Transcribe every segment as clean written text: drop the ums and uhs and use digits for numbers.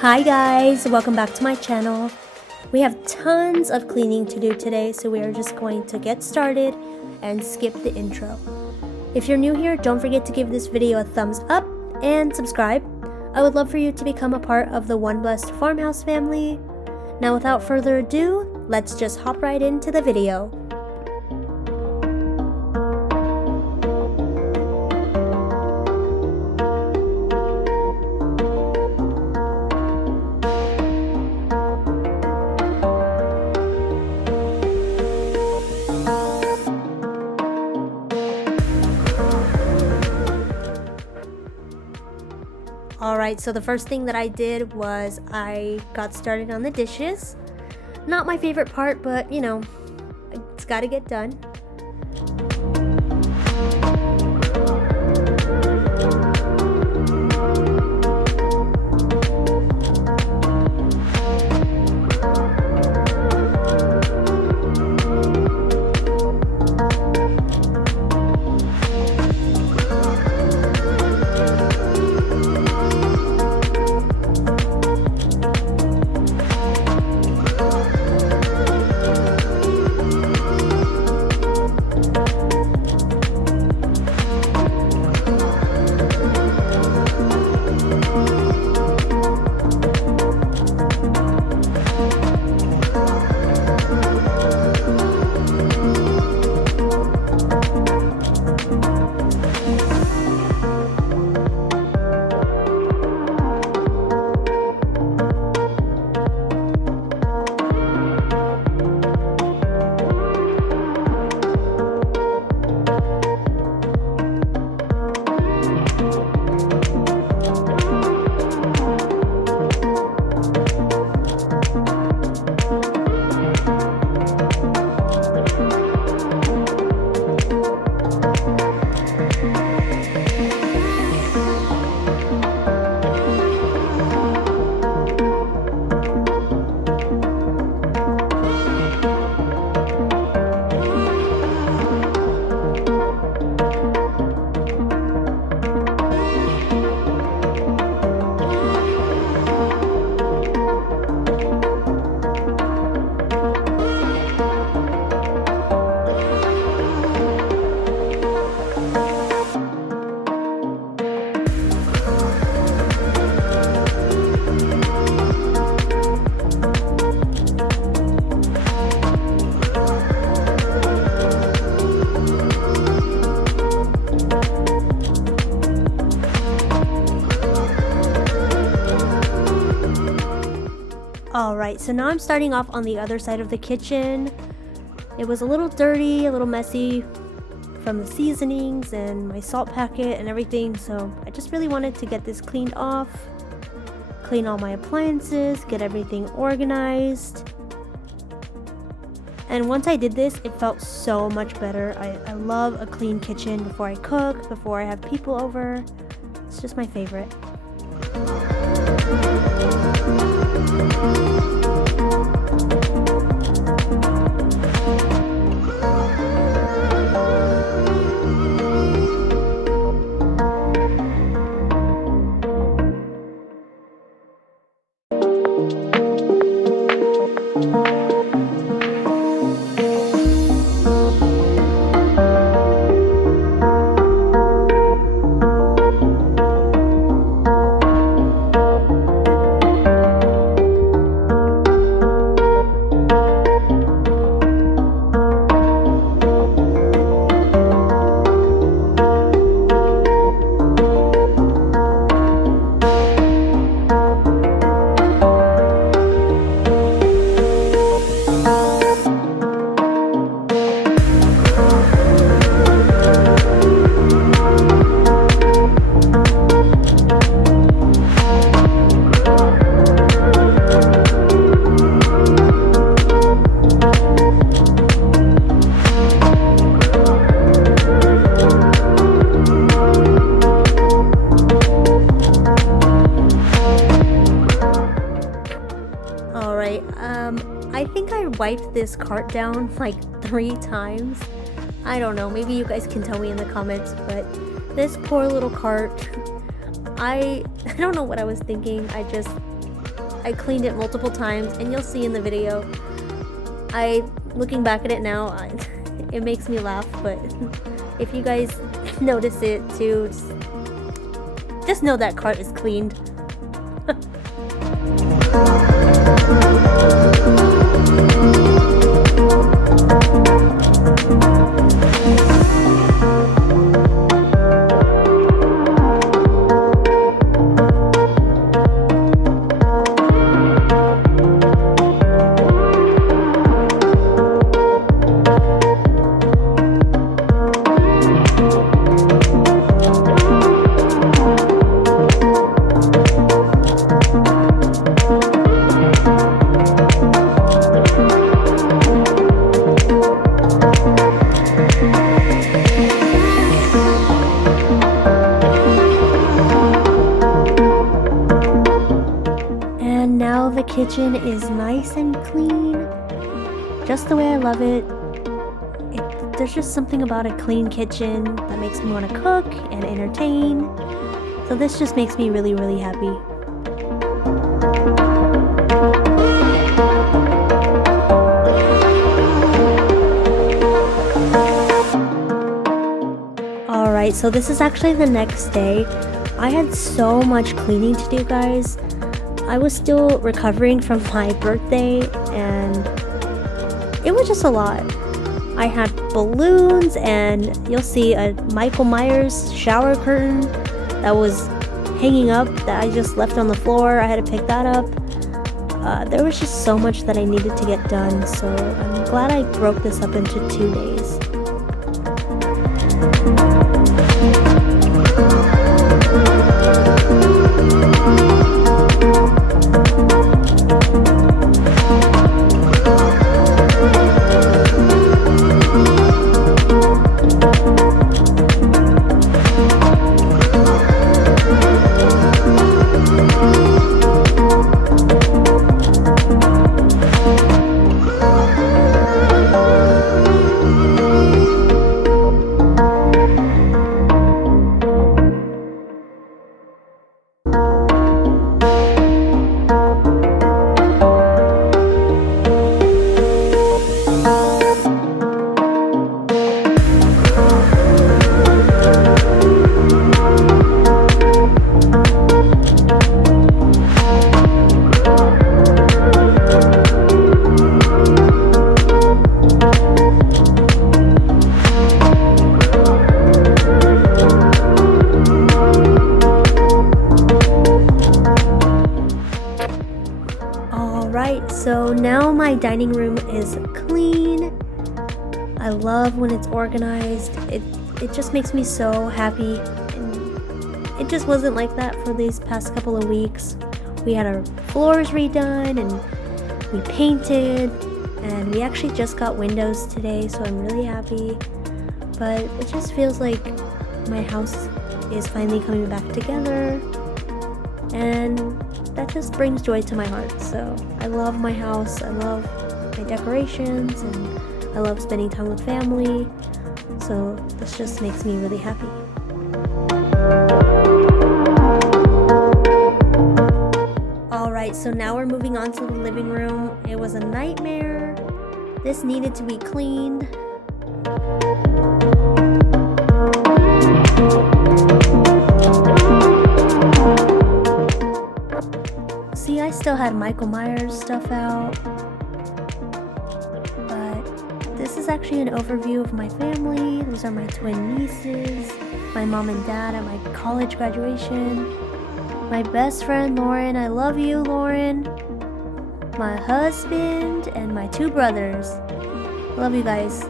Hi guys, welcome back to my channel. We have tons of cleaning to do today, so we are just going to get started and skip the intro. If you're new here, don't forget to give this video a thumbs up and subscribe. I would love for you to become a part of the One Blessed Farmhouse family. Now without further ado, let's just hop right into the video. Alright, so the first thing that I did was I got started on the dishes. Not my favorite part, but you know, it's gotta get done. Alright, so now I'm starting off on the other side of the kitchen. It was a little dirty, a little messy from the seasonings and my salt packet and everything, so I just really wanted to get this cleaned off, clean all my appliances, get everything organized. And once I did this, it felt so much better. I love a clean kitchen before I cook, before I have people over. It's just my favorite. I think I wiped this cart down like 3 times. I don't know, maybe you guys can tell me in the comments, but this poor little cart, I don't know what I was thinking. I just I cleaned it multiple times, and you'll see in the video. Looking back at it now, it makes me laugh, but if you guys notice it too, just know that cart is cleaned. The kitchen is nice and clean, just the way I love it. There's just something about a clean kitchen that makes me want to cook and entertain. So this just makes me really, really happy. Alright, so this is actually the next day. I had so much cleaning to do, guys. I was still recovering from my birthday, and it was just a lot. I had balloons, and you'll see a Michael Myers shower curtain that was hanging up that I just left on the floor. I had to pick that up. There was just so much that I needed to get done, so I'm glad I broke this up into 2 days. So now my dining room is clean. I love when it's organized. It just makes me so happy. And it just wasn't like that for these past couple of weeks. We had our floors redone and we painted, and we actually just got windows today, so I'm really happy. But it just feels like my house is finally coming back together, and that just brings joy to my heart. So I love my house, I love my decorations, and I love spending time with family. So this just makes me really happy. Alright, so now we're moving on to the living room. It was a nightmare. This needed to be cleaned. See, I still had Michael Myers stuff out, but this is actually an overview of my family. These are my twin nieces, my mom and dad at my college graduation, my best friend Lauren, I love you Lauren, my husband, and my 2 brothers. Love you guys.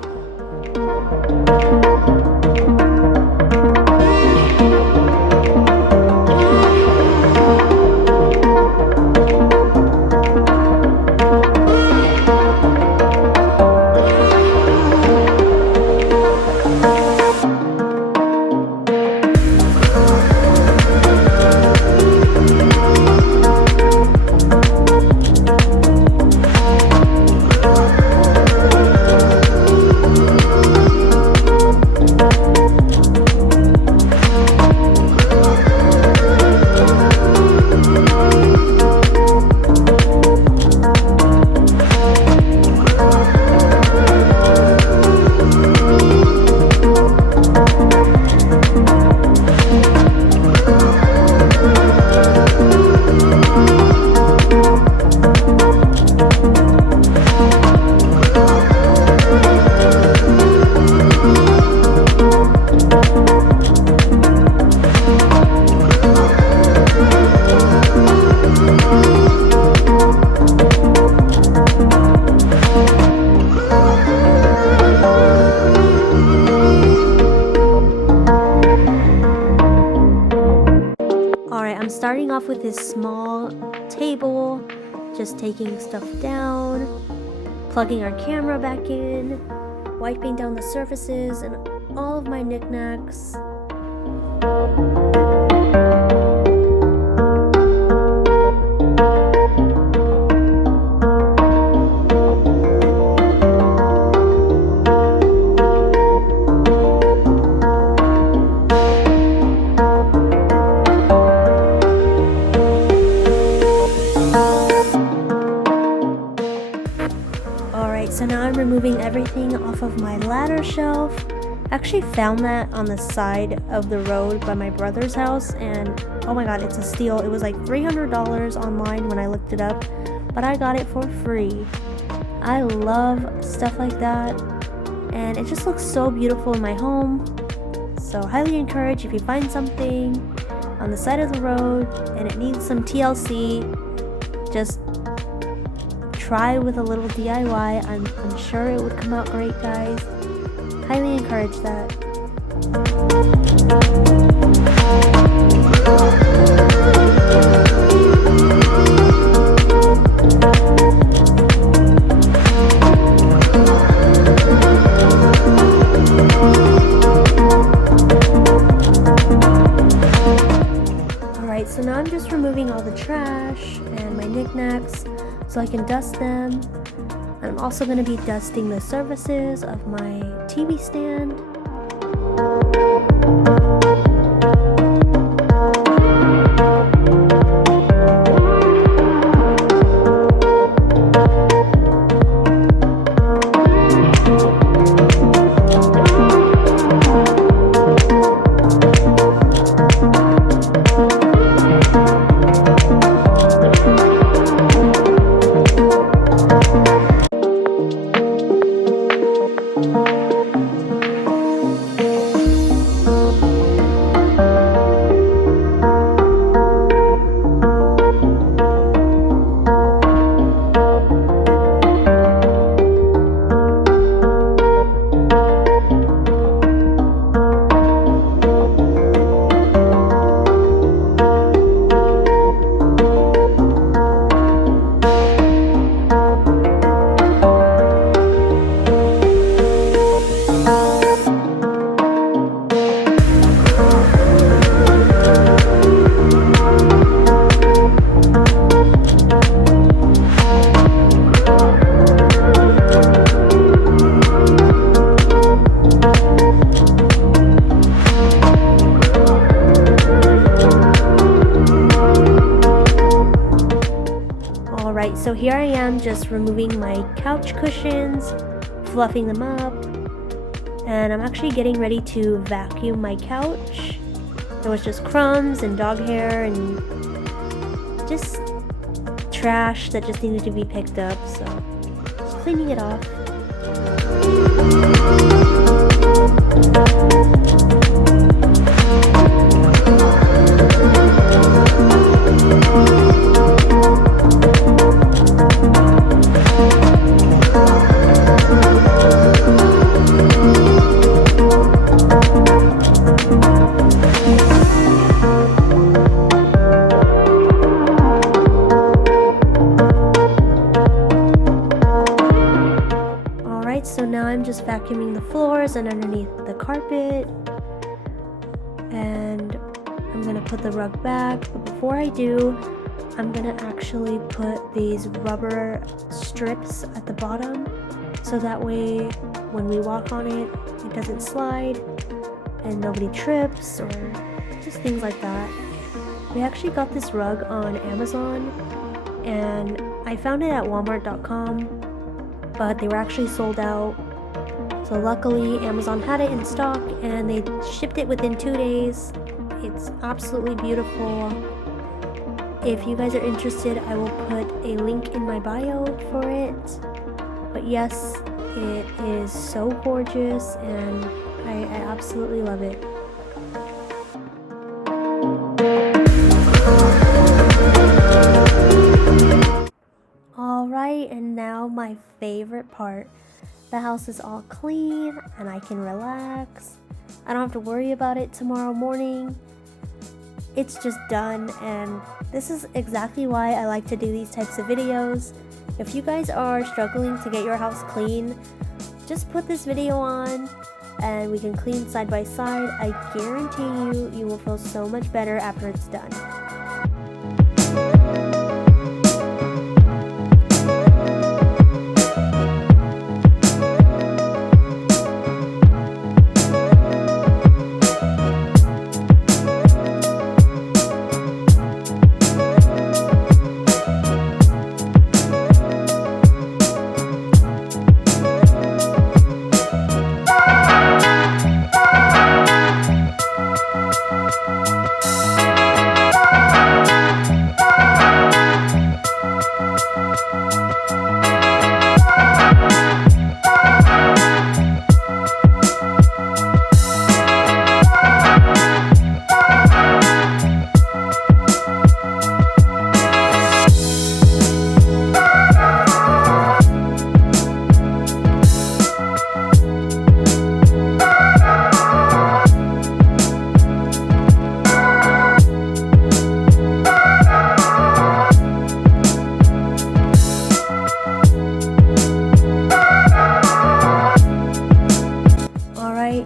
I'm starting off with this small table, just taking stuff down, plugging our camera back in, wiping down the surfaces and all of my knickknacks. So now I'm removing everything off of my ladder shelf. I actually found that on the side of the road by my brother's house, and oh my god, it's a steal. It was like $300 online when I looked it up, but I got it for free. I love stuff like that, and it just looks so beautiful in my home. So highly encourage, if you find something on the side of the road and it needs some TLC, just try with a little DIY. I'm sure it would come out great, guys. Highly encourage that. Alright, so now I'm just removing all the trash and my knickknacks so I can dust them. I'm also going to be dusting the surfaces of my TV stand. Alright, so here I am just removing my couch cushions, fluffing them up, and I'm actually getting ready to vacuum my couch. There was just crumbs and dog hair and just trash that just needed to be picked up, so just cleaning it off. So now I'm just vacuuming the floors and underneath the carpet, and I'm gonna put the rug back, but before I do, I'm gonna actually put these rubber strips at the bottom so that way when we walk on it, it doesn't slide and nobody trips or just things like that. We actually got this rug on Amazon, and I found it at walmart.com, but they were actually sold out. So luckily Amazon had it in stock and they shipped it within 2 days. It's absolutely beautiful. If you guys are interested, I will put a link in my bio for it. But yes, it is so gorgeous and I absolutely love it. Alright, and now my favorite part. The house is all clean and I can relax. I don't have to worry about it tomorrow morning. it's just done, and this is exactly why I like to do these types of videos. If you guys are struggling to get your house clean, just put this video on and we can clean side by side. I guarantee you will feel so much better after it's done.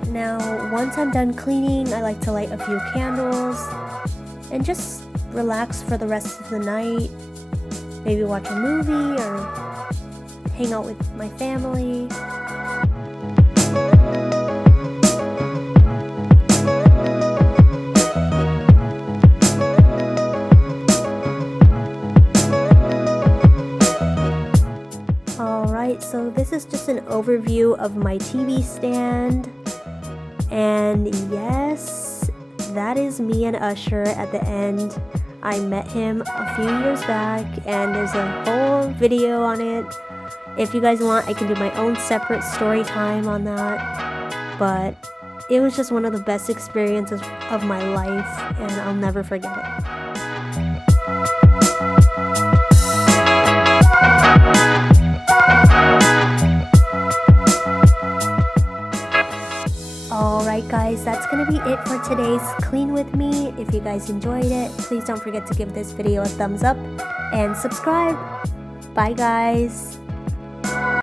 Now, once I'm done cleaning, I like to light a few candles and just relax for the rest of the night. Maybe watch a movie or hang out with my family. Alright, so this is just an overview of my TV stand. And yes, that is me and Usher at the end. I met him a few years back and there's a whole video on it. If you guys want, I can do my own separate story time on that. But it was just one of the best experiences of my life and I'll never forget it. Alright guys, that's gonna be it for today's Clean With Me. If you guys enjoyed it, please don't forget to give this video a thumbs up and subscribe. Bye guys.